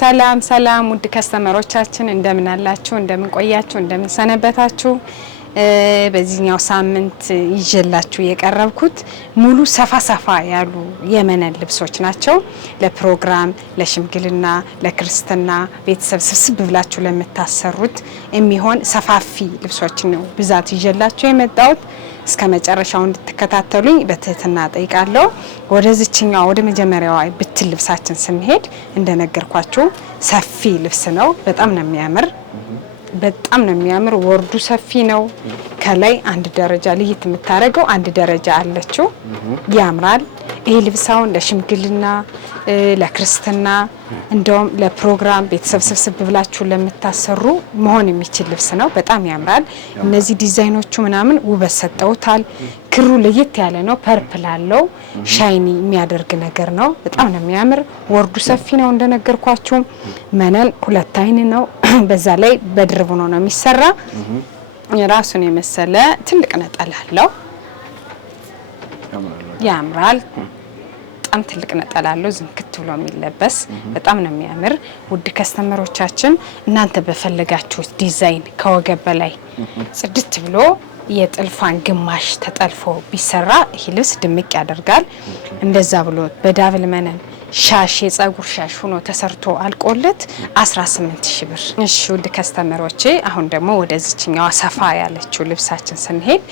ሰላም ሰላም ውድ ከስተመሮቻችን እንደምን አላችሁ እንደምን ቆያችሁ እንደምን ሰነበታችሁ በዚህኛው ሳምንት ይዤላችሁ የቀረብኩት ሙሉ ሰፋ ያሉ የመነን ልብሶች ናቸው ለፕሮግራም ለሽምግልና ለክርስትና ቤተሰብ ስብስብ ብላችሁ ለምታሰሩት የሚሆን ሰፋፊ ልብሶች ነው ብዛት ይዤላችሁ የመጣሁት እስከ መጨረሻው እንድትከታተሉኝ በትህትና ጠይቃለሁ ወደዚህኛው ወደ መጀመሪያው ብትል ልብሳችን ስንሄድ እንደነገርኳችሁ ሰፊ ልብስ ነው በጣም ነው የሚያምር ወርዱ ሰፊ ነው ከላይ አንድ ደረጃ ልይት የምታረገው አንድ ደረጃ አለችው ያምራል ይሄ ልብሳው ለሽምግልና ለክርስትና እንደውም ለፕሮግራም ቤተሰብ ስብስብ ብላችሁ ለምታሰሩ መሆን የሚችል ልብስ ነው በጣም ያምራል እነዚህ ዲዛይኖቹ ምናምን ውበት ሰጠውታል ክሩ ለየት ያለ ነው ፐርፕል አለው ሻይኒ የሚያደርግ ነገር ነው በጣም ነው የሚያምር ወርዱ ሰፊ ነው እንደነገርኳችሁ መነን ሁለት አይን ነው በዛ ላይ በድርብ ነው የሚሰራ ራሱን የመሰለ ትልቅ ነጠላ አለው ያምራል በጣም ትልቅ ነጠላ አለው ዝንክት ብሎ የሚለበስ በጣም ነው የሚያምር ውድ ከስተመሮቻችን እናንተ በፈለጋችሁት ዲዛይን ከወገብ በላይ ጽድት ብሎ የጥልፋን ግማሽ ተጠልፎ ቢሰራ ይሄ ልብስ ድምቅ ያደርጋል እንደዛ ብሎ በዳብል መነን ሻሽ የፀጉር ሻሽ ሆኖ ተሰርቶ አልቆለት 18000 ብር እሺ ውድ ከስተመሮቼ አሁን ደግሞ ወደዚህኛው ሰፋ ያለችው ልብሳችን ስንሄድ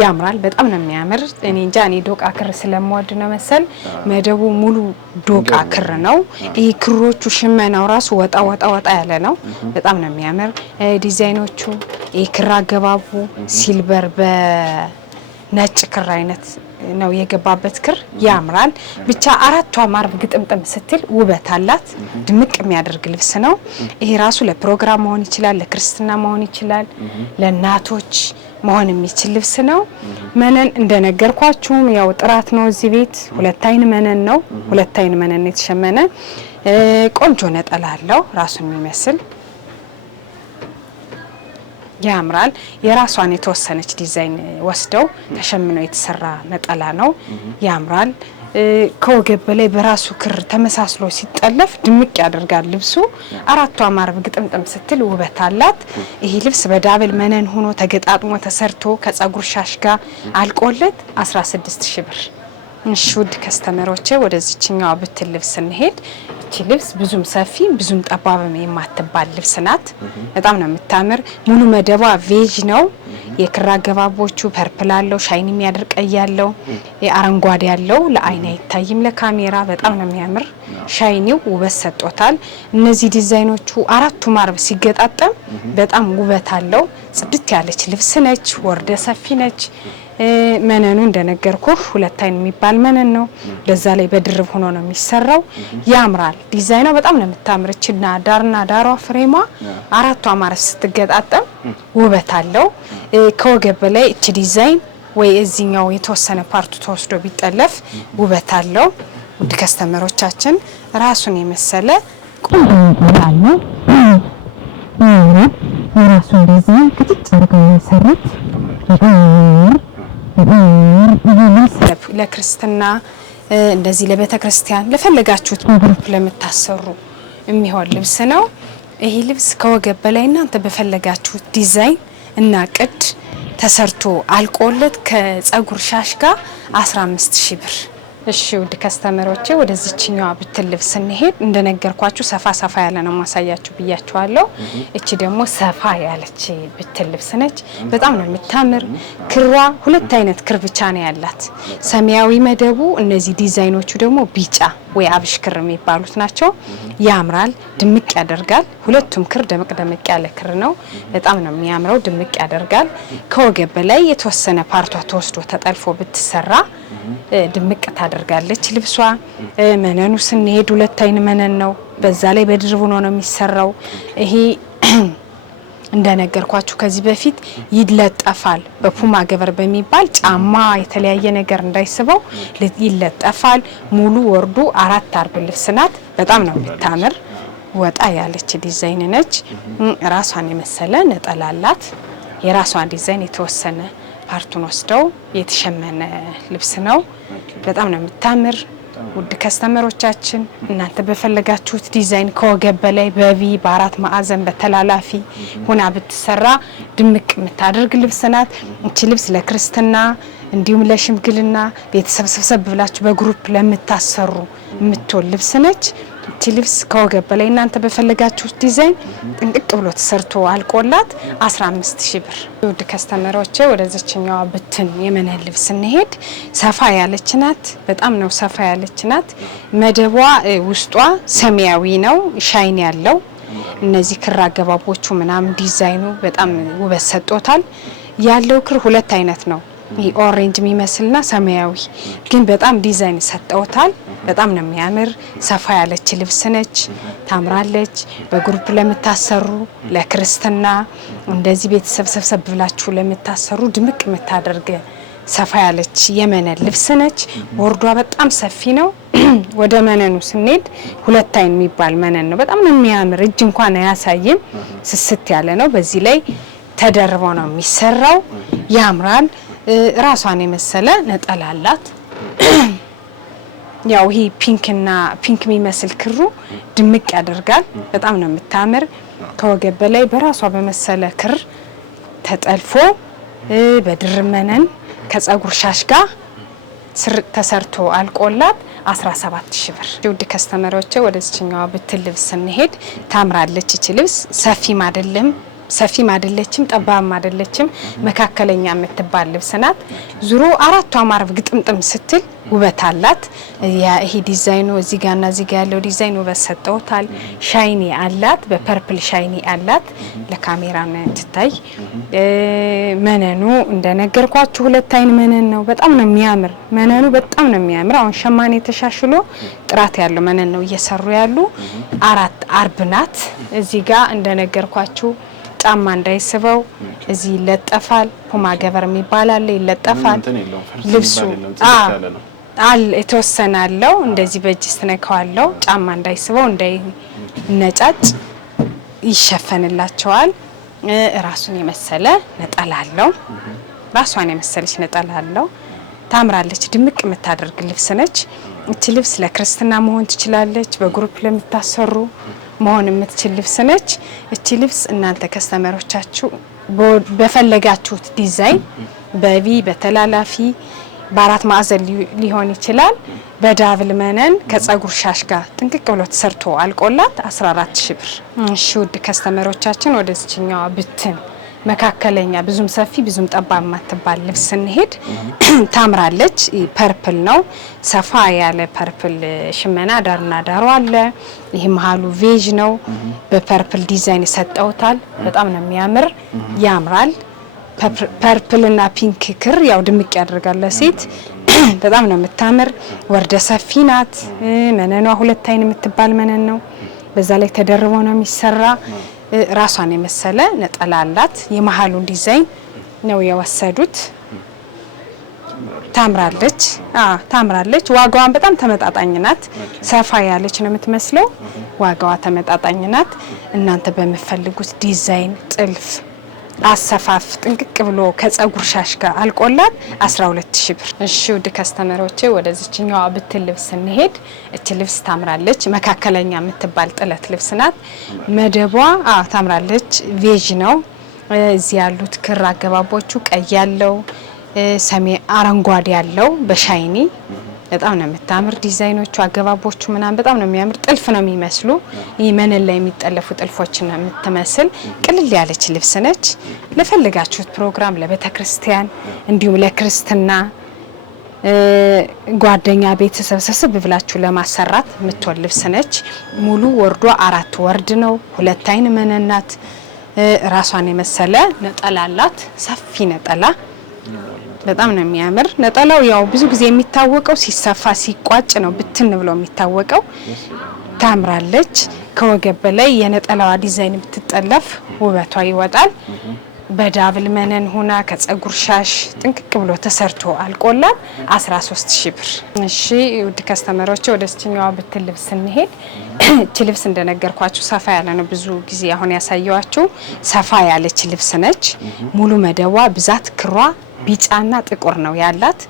ያምራል በጣም ነው የሚያምር እኔ እንጃ እኔ ዶቃ ክር ስለምወድ ነው መሰል መደቡ ሙሉ ዶቃ ክር ነው ይሄ ክሮቹ ሽመናው ራሱ ወጣ ያለ ነው በጣም ነው የሚያምር ዲዛይኖቹ ይሄ ክር አገባቡ ሲልቨር በነጭ ክር አይነት ነው የገባበት ክር ያምራል ብቻ አራቷ ማርብ ግጥምጥም ስትል ውበት አላት ድምቅ የሚያደርግ ልብስ ነው ይሄ ራሱ ለፕሮግራም መሆን ይችላል ለክርስትና መሆን ይችላል ለናቶች መሆን የሚችል ልብስ ነው መነን እንደነገርኳችሁ ያው ጥራት ነው እዚህ ቤት ሁለት አይን መነን የተሸመነ ቆንጆ ነጠላ አለው ራሱን የሚመስል ያምራል የራሷን የተወሰነች ዲዛይን ወስደው ተሸምኖ የተሰራ ነጠላ ነው ያምራል ከወገብ በላይ በራሱ ክር ተመሳስሎ ሲጠለፍ ድምቅ ያደርጋል ልብሱ አራቷ ማርብ ግጥምጥም ስትል ውበት አላት ይሄ ልብስ በዳብል መነን ሆኖ ተገጣጥሞ ተሰርቶ ከፀጉር ሻሽ ጋር አልቆለት 16000 ብር እሺ ውድ ከስተመሮቼ ወደዚህኛው ብትል ልብስ እንሄድ እቺ ልብስ ብዙም ሰፊ ብዙም ጠባብም የማትባል ልብስ ናት በጣም ነው የምታምር ሙሉ መደቧ ቬጅ ነው የክራ ገባቦቹ ፐርፕል አለው ሻይኒ የሚያደርግ ያለው የአረንጓዴ ያለው ለአይን አይታይም ለካሜራ በጣም ነው የሚያምር ሻይኒው ውበት ሰጥቶታል እነዚህ ዲዛይኖቹ አራቱ ማርብ ሲገጣጠም በጣም ውበት አለው ጽድት ያለች ልብስ ነች ወርደ ሰፊ ነች መነኑ እንደነገርኩ ሁለት አይን የሚባል መነን ነው በዛ ላይ በድርብ ሆኖ ነው የሚሰራው ያምራል ዲዛይኑ በጣም ነው የምታምርችና ዳርና ዳሯ ፍሬማ አራቱ ማርብ ስትገጣጠም ውበት አለው ከወገብ በላይ እቺ ዲዛይን ወይ እዚህኛው የተወሰነ ፓርቱ ተወስዶ ቢጠለፍ ውበት አለው ውድ ከስተመሮቻችን ራሱን የመሰለ ቆንጆ ነው ራሱን ዲዛይን ክትጭ አድርገው የሰሩት ለክርስትና እንደዚህ ለቤተ ክርስቲያን ለፈለጋችሁት ግሩፕ ለምታሰሩ የሚሆን ልብስ ነው ይሄ ልብስ ከወገብ በላይ እናንተ በፈለጋችሁት ዲዛይን እና ቅድ ተሰርቶ አልቆለት ከፀጉር ሻሽ ጋር 15000 ብር እሺ ውድ ከስተመሮቼ ወደዚህኛው ብትል ልብስ እንሄድ እንደነገርኳችሁ ሰፋ ያለ ነው ማሳያችሁ ብያችኋለሁ እቺ ደግሞ ሰፋ ያለች ብትል ልብስ ነች በጣም ነው የምታምር ክሯ ሁለት አይነት ክር ብቻ ነው ያላት ሰማያዊ መደቡ እነዚህ ዲዛይኖቹ ደግሞ ቢጫ ወይ አብሽ ክር የሚባሉት ናቸው ያምራል ድምቅ ያደርጋል ሁለቱም ክር ደምቅ ያለ ክር ነው በጣም ነው የሚያምረው ድምቅ ያደርጋል ከወገብ በላይ የተወሰነ ፓርቷ ተወስዶ ተጠልፎ ብትሰራ ድምቅ ታደርጋለች ልብሷ መነኑ ስንሄድ ሁለት አይን መነን ነው በዛ ላይ በድርብ ነው የሚሰራው ይሄ እንደነገርኳችሁ ከዚህ በፊት ይለጠፋል በፑማ ገበር በሚባል ጫማ የተለያየ ነገር እንዳይስበው ይለጠፋል ሙሉ ወርዱ አራት አርብ ልብስ ናት በጣም ነው የምታምር ወጣ ያለች ዲዛይን ነች ራሷን የመሰለ ነጠላ አላት የራሷን ዲዛይን የተወሰነ ፓርቱን ወስደው የተሸመነ ልብስ ነው በጣም ነው የምታምር ውድ ከስተመሮቻችን እናንተ በፈለጋችሁት ዲዛይን ከወገብ በላይ በቪ በአራት ማዕዘን በተላላፊ ሆና ብትሰራ ድምቅ የምታደርግ ልብስ ናት። እቺ ልብስ ለክርስትና እንዲሁም ለሽምግልና ቤተሰብ ሰብሰብ ብላችሁ በግሩፕ ለምታሰሩ የምትወል ልብስ ነች። እቺ ልብስ ከወገብ በላይ እናንተ በፈለጋችሁት ዲዛይን ጥንቅቅ ብሎ ተሰርቶ አልቆላት 15000 ብር። ውድ ከስተመሮቼ ወደዚህኛዋ ብትን የመነን ልብስ እንሄድ። ሰፋ ያለች ናት፣ በጣም ነው ሰፋ ያለች ናት። መደቧ ውስጧ ሰማያዊ ነው፣ ሻይን ያለው እነዚህ ክር አገባቦቹ ምናምን ዲዛይኑ በጣም ውበት ሰጥቶታል። ያለው ክር ሁለት አይነት ነው፣ ኦሬንጅ የሚመስልና ሰማያዊ ግን በጣም ዲዛይን ሰጥተውታል። በጣም ነው የሚያምር። ሰፋ ያለች ልብስ ነች፣ ታምራለች። በግሩፕ ለምታሰሩ ለክርስትና እንደዚህ ቤተሰብ ሰብሰብ ብላችሁ ለምታሰሩ ድምቅ የምታደርግ ሰፋ ያለች የመነን ልብስ ነች። ቦርዷ በጣም ሰፊ ነው። ወደ መነኑ ስንሄድ ሁለት አይን የሚባል መነን ነው። በጣም ነው የሚያምር። እጅ እንኳን አያሳይም፣ ስስት ያለ ነው። በዚህ ላይ ተደርቦ ነው የሚሰራው። ያምራል። ራሷን የመሰለ ነጠላ አላት። ያው ይሄ ፒንክና ፒንክ የሚመስል ክሩ ድምቅ ያደርጋል። በጣም ነው የምታምር። ከወገብ በላይ በራሷ በመሰለ ክር ተጠልፎ በድርብ መነን ከጸጉር ሻሽ ጋር ተሰርቶ አልቆላት 17000 ብር። ውድ ከስተመሮቼ ወደዚህኛዋ ብትን ልብስ ስንሄድ ታምራለች። እቺ ልብስ ሰፊም አይደለችም ጠባብም አይደለችም፣ መካከለኛ የምትባል ልብስ ናት። ዙሮ አራቷ ማርብ ግጥምጥም ስትል ውበት አላት። ይሄ ዲዛይኑ እዚህ ጋርና እዚህ ጋር ያለው ዲዛይን ውበት ሰጠውታል። ሻይኒ አላት፣ በፐርፕል ሻይኒ አላት። ለካሜራ ትታይ። መነኑ እንደነገርኳችሁ ሁለት አይን መነን ነው። በጣም ነው የሚያምር መነኑ፣ በጣም ነው የሚያምር። አሁን ሸማኔ ተሻሽሎ ጥራት ያለው መነን ነው እየሰሩ ያሉ። አራት አርብ ናት። እዚህ ጋር እንደነገርኳችሁ ጫማ እንዳይስበው እዚህ ይለጠፋል። ፑማ ገበር የሚባል አለ፣ ይለጠፋል። ልብሱ የተወሰነ አለው። እንደዚህ በእጅ ስትነካዋለው ጫማ እንዳይስበው እንዳይነጫጭ ይሸፈንላቸዋል። ራሱን የመሰለ ነጠላ አለው። ራሷን የመሰለች ነጠላ አለው። ታምራለች። ድምቅ የምታደርግ ልብስ ነች። እቺ ልብስ ለክርስትና መሆን ትችላለች። በግሩፕ ለምታሰሩ መሆን የምትችል ልብስ ነች። እቺ ልብስ እናንተ ከስተመሮቻችሁ በፈለጋችሁት ዲዛይን በቪ በተላላፊ በአራት ማዕዘን ሊሆን ይችላል። በዳብል መነን ከጸጉር ሻሽ ጋር ጥንቅቅ ብሎ ተሰርቶ አልቆላት 14000 ብር። እሺ ውድ ከስተመሮቻችን ወደዚህኛዋ ብትን መካከለኛ ብዙም ሰፊ ብዙም ጠባብ የማትባል ልብስ ስንሄድ ታምራለች። ፐርፕል ነው፣ ሰፋ ያለ ፐርፕል ሽመና ዳርና ዳሩ አለ። ይሄ መሃሉ ቬጅ ነው፣ በፐርፕል ዲዛይን ሰጠውታል። በጣም ነው የሚያምር፣ ያምራል። ፐርፕልና ፒንክ ክር ያው ድምቅ ያደርጋል ለሴት። በጣም ነው የምታምር። ወርደ ሰፊ ናት። መነኗ ሁለት አይን የምትባል መነን ነው። በዛ ላይ ተደርቦ ነው የሚሰራ። ራሷን የመሰለ ነጠላ አላት። የመሃሉን ዲዛይን ነው የወሰዱት። ታምራለች። ታምራለች። ዋጋዋን በጣም ተመጣጣኝ ናት። ሰፋ ያለች ነው የምትመስለው። ዋጋዋ ተመጣጣኝ ናት። እናንተ በመፈልጉት ዲዛይን ጥልፍ አሰፋፍ ጥንቅቅ ብሎ ከጸጉር ሻሽ ጋር አልቆላት 12000 ብር። እሺ ውድ ከስተመሮቼ ወደዚህኛዋ ብትን ልብስ እንሄድ። እቺ ልብስ ታምራለች። መካከለኛ የምትባል ጥለት ልብስ ናት። መደቧ ታምራለች። ቬጅ ነው። እዚህ ያሉት ክር አገባቦቹ ቀይ ያለው ሰማያዊ አረንጓዴ ያለው በሻይኒ በጣም ነው የምታምር። ዲዛይኖቹ አገባቦቹ ምናምን በጣም ነው የሚያምር። ጥልፍ ነው የሚመስሉ። ይሄ መነን ላይ የሚጠለፉ ጥልፎችን ነው የምትመስል። ቅልል ያለች ልብስ ነች። ለፈለጋችሁት ፕሮግራም ለቤተ ክርስቲያን እንዲሁም ለክርስትና ጓደኛ ቤተሰብ ሰብሰብ ብላችሁ ለማሰራት የምትወል ልብስ ነች። ሙሉ ወርዷ 4 ወርድ ነው። ሁለት አይን መነን ናት። ራሷን የመሰለ ነጠላ አላት። ሰፊ ነጠላ በጣም ነው የሚያምር። ነጠላው ያው ብዙ ጊዜ የሚታወቀው ሲሰፋ ሲቋጭ ነው ብትን ብሎ የሚታወቀው። ታምራለች። ከወገብ በላይ የነጠላዋ ዲዛይን ብትጠለፍ ውበቷ ይወጣል። በዳብል መነን ሆና ከጸጉር ሻሽ ጥንቅቅ ብሎ ተሰርቶ አልቆላት 13000 ብር። እሺ ውድ ከስተመሮች ወደዚህኛዋ ብትን ልብስ እንሄድ። እቺ ልብስ እንደነገርኳችሁ ሰፋ ያለ ነው። ብዙ ጊዜ አሁን ያሳየዋችሁ ሰፋ ያለች ልብስ ነች። ሙሉ መደቧ ብዛት ክሯ ቢጫና ጥቁር ነው ያላት።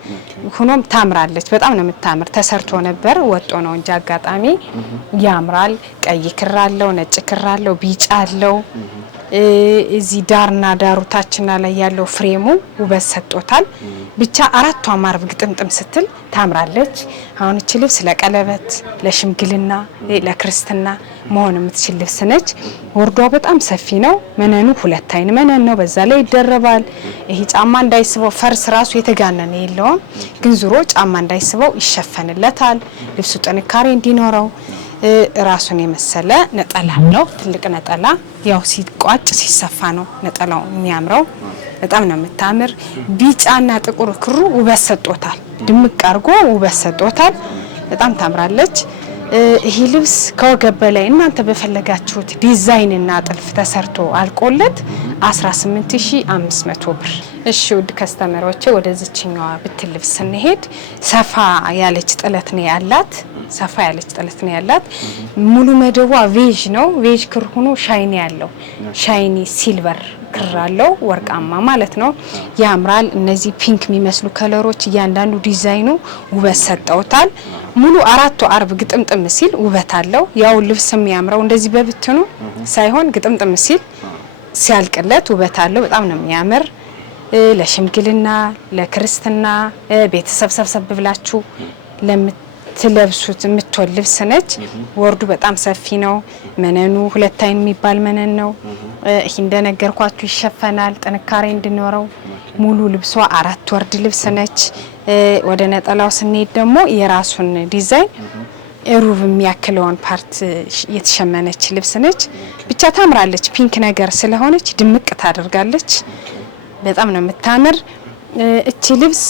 ሆኖም ታምራለች፣ በጣም ነው የምታምር። ተሰርቶ ነበር ወጦ ነው እንጂ አጋጣሚ ያምራል። ቀይ ክር አለው፣ ነጭ ክር አለው፣ ቢጫ አለው። እዚህ ዳርና ዳሩ ታችና ላይ ያለው ፍሬሙ ውበት ሰጥቶታል። ብቻ አራቷ ማርብ ግጥምጥም ስትል ታምራለች። አሁን እቺ ልብስ ለቀለበት፣ ለሽምግልና፣ ለክርስትና መሆን የምትችል ልብስ ነች። ወርዷ በጣም ሰፊ ነው። መነኑ 2 አይን መነን ነው። በዛ ላይ ይደረባል። ይሄ ጫማ እንዳይስበው ፈርስ ራሱ የተጋነነ የለውም፣ ግን ዙሮ ጫማ እንዳይስበው ይሸፈንለታል። ልብሱ ጥንካሬ እንዲኖረው ራሱን የመሰለ ነጠላ ነው። ትልቅ ነጠላ ያው ሲቋጭ ሲሰፋ ነው ነጠላው የሚያምረው። በጣም ነው የምታምር። ቢጫና ጥቁር ክሩ ውበት ሰጥቶታል። ድምቅ አርጎ ውበት ሰጥቶታል። በጣም ታምራለች። ይሄ ልብስ ከወገብ በላይ እናንተ በፈለጋችሁት ዲዛይንና ጥልፍ ተሰርቶ አልቆለት 18500 ብር። እሺ ውድ ከስተመሮቼ ወደዚህኛዋ ብትል ልብስ ስንሄድ ሰፋ ያለች ጥለት ነው ያላት። ሰፋ ያለች ጥለት ነው ያላት። ሙሉ መደቧ ቬጅ ነው። ቬጅ ክር ሆኖ ሻይኒ ያለው ሻይኒ ሲልቨር ክር አለው፣ ወርቃማ ማለት ነው። ያምራል። እነዚህ ፒንክ የሚመስሉ ከለሮች እያንዳንዱ ዲዛይኑ ውበት ሰጠውታል። ሙሉ 4 አርብ ግጥምጥም ሲል ውበት አለው። ያው ልብስ የሚያምረው እንደዚህ በብትኑ ሳይሆን ግጥምጥም ሲል ሲያልቅለት ውበት አለው። በጣም ነው የሚያምር። ለሽምግልና፣ ለክርስትና ቤተሰብ ሰብሰብ ብላችሁ ለምትለብሱት የምትወል ልብስ ነች። ወርዱ በጣም ሰፊ ነው። መነኑ 2 አይን የሚባል መነን ነው። ይሄ እንደነገርኳችሁ ይሸፈናል ጥንካሬ እንዲኖረው። ሙሉ ልብሷ 4 ወርድ ልብስ ነች። ወደ ነጠላው ስንሄድ ደግሞ የራሱን ዲዛይን ሩብ የሚያክለውን ፓርት የተሸመነች ልብስ ነች። ብቻ ታምራለች። ፒንክ ነገር ስለሆነች ድምቅ ታደርጋለች። በጣም ነው የምታምር እቺ ልብስ።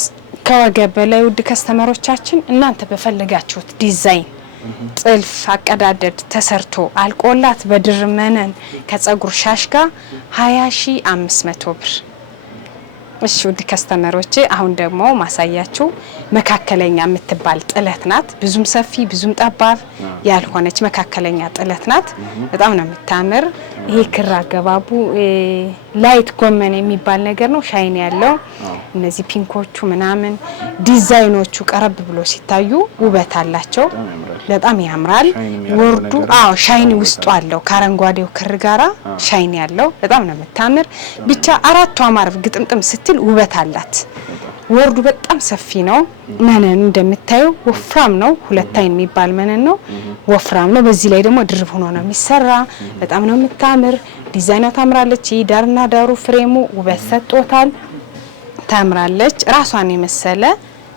ከወገብ በላይ ውድ ከስተመሮቻችን እናንተ በፈለጋችሁት ዲዛይን ጥልፍ አቀዳደድ ተሰርቶ አልቆላት በድር መነን ከጸጉር ሻሽ ጋር 20500 ብር። እሺ ውድ ከስተመሮቼ አሁን ደግሞ ማሳያችሁ መካከለኛ የምትባል ጥለት ናት። ብዙም ሰፊ ብዙም ጠባብ ያልሆነች መካከለኛ ጥለት ናት። በጣም ነው የምታምር። ይሄ ክር አገባቡ ላይት ጎመን የሚባል ነገር ነው። ሻይን ያለው እነዚህ ፒንኮቹ ምናምን ዲዛይኖቹ ቀረብ ብሎ ሲታዩ ውበት አላቸው። በጣም ያምራል። ወርዱ ሻይኒ ውስጡ አለው ከአረንጓዴው ክር ጋራ ሻይኒ ያለው በጣም ነው የምታምር። ብቻ 4 ማርብ ግጥምጥም ስትል ውበት አላት። ወርዱ በጣም ሰፊ ነው። መነኑ እንደምታዩ ወፍራም ነው። 2 አይን የሚባል መነን ነው። ወፍራም ነው። በዚህ ላይ ደግሞ ድርብ ሆኖ ነው የሚሰራ። በጣም ነው የምታምር። ዲዛይኗ ታምራለች። ዳርና ዳሩ ፍሬሙ ውበት ሰጥቶታል። ታምራለች። ራሷን የመሰለ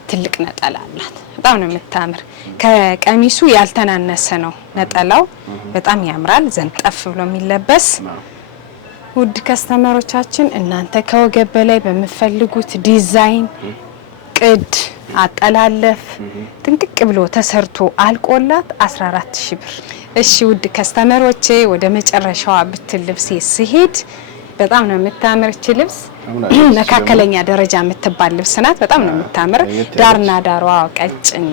ትልቅ ነጠላ አላት። በጣም ነው የምታምር። ከቀሚሱ ያልተናነሰ ነው ነጠላው። በጣም ያምራል። ዘንጠፍ ብሎ የሚለበስ ውድ ከስተመሮቻችን እናንተ ከወገብ በላይ በመፈልጉት ዲዛይን ቅድ አጠላለፍ ጥንቅቅ ብሎ ተሰርቶ አልቆላት 14000 ብር። እሺ ውድ ከስተመሮቼ ወደ መጨረሻዋ ብትል ልብስ ሲሄድ በጣም ነው የምታምር እቺ ልብስ። መካከለኛ ደረጃ የምትባል ልብስ ናት። በጣም ነው የምታምር። ዳርና ዳሯ ቀጭን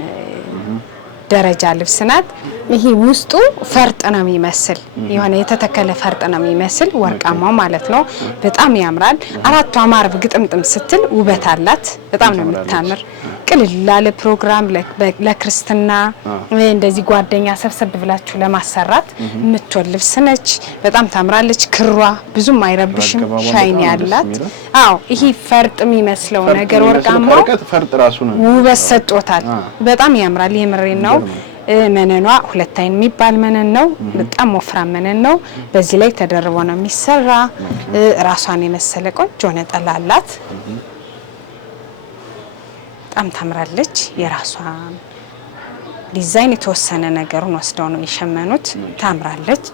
ደረጃ ልብስ ናት። ይሄ ውስጡ ፈርጥ ነው የሚመስል የሆነ የተተከለ ፈርጥ ነው የሚመስል ወርቃማው ማለት ነው። በጣም ያምራል። 4 ማርብ ግጥምጥም ስትል ውበት አላት። በጣም ነው የምታምር። ቅልል ላለ ፕሮግራም ለክርስትና እንደዚህ ጓደኛ ሰብሰብ ብላችሁ ለማሰራት የምትወል ልብስ ነች። በጣም ታምራለች። ክሯ ብዙም አይረብሽም። ሻይኒ ያላት ይሄ ፈርጥ የሚመስለው ነገር ወርቃማው ፈርጥ ራሱ ነው ውበት ሰጥቶታል። በጣም ያምራል። የምሬን ነው። መነኗ 2 አይን የሚባል መነን ነው። በጣም ወፍራም መነን ነው። በዚህ ላይ ተደርቦ ነው የሚሰራ። ራሷን የመሰለ ቆንጆ ነጠላ አላት። በጣም ታምራለች። የራሷ ዲዛይን የተወሰነ ነገሩን ወስደው ነው የሸመኑት። ታምራለች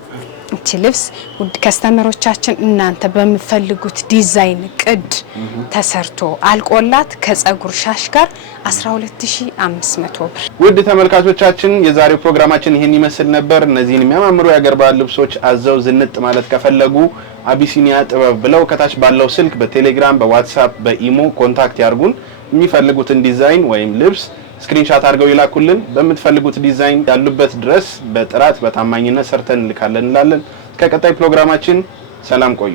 እቺ ልብስ። ውድ ከስተመሮቻችን እናንተ በሚፈልጉት ዲዛይን ቅድ ተሰርቶ አልቆላት ከጸጉር ሻሽ ጋር 12500 ብር። ውድ ተመልካቾቻችን የዛሬው ፕሮግራማችን ይሄን ይመስል ነበር። እነዚህን የሚያማምሩ የአገር ባህል ልብሶች አዘው ዝንጥ ማለት ከፈለጉ አቢሲኒያ ጥበብ ብለው ከታች ባለው ስልክ በቴሌግራም፣ በዋትስአፕ፣ በኢሞ ኮንታክት ያርጉን። የሚፈልጉትን ዲዛይን ወይም ልብስ ስክሪንሻት አድርገው ይላኩልን። በምትፈልጉት ዲዛይን ያሉበት ድረስ በጥራት በታማኝነት ሰርተን እንልካለን እንላለን። ከቀጣይ ፕሮግራማችን ሰላም ቆዩ።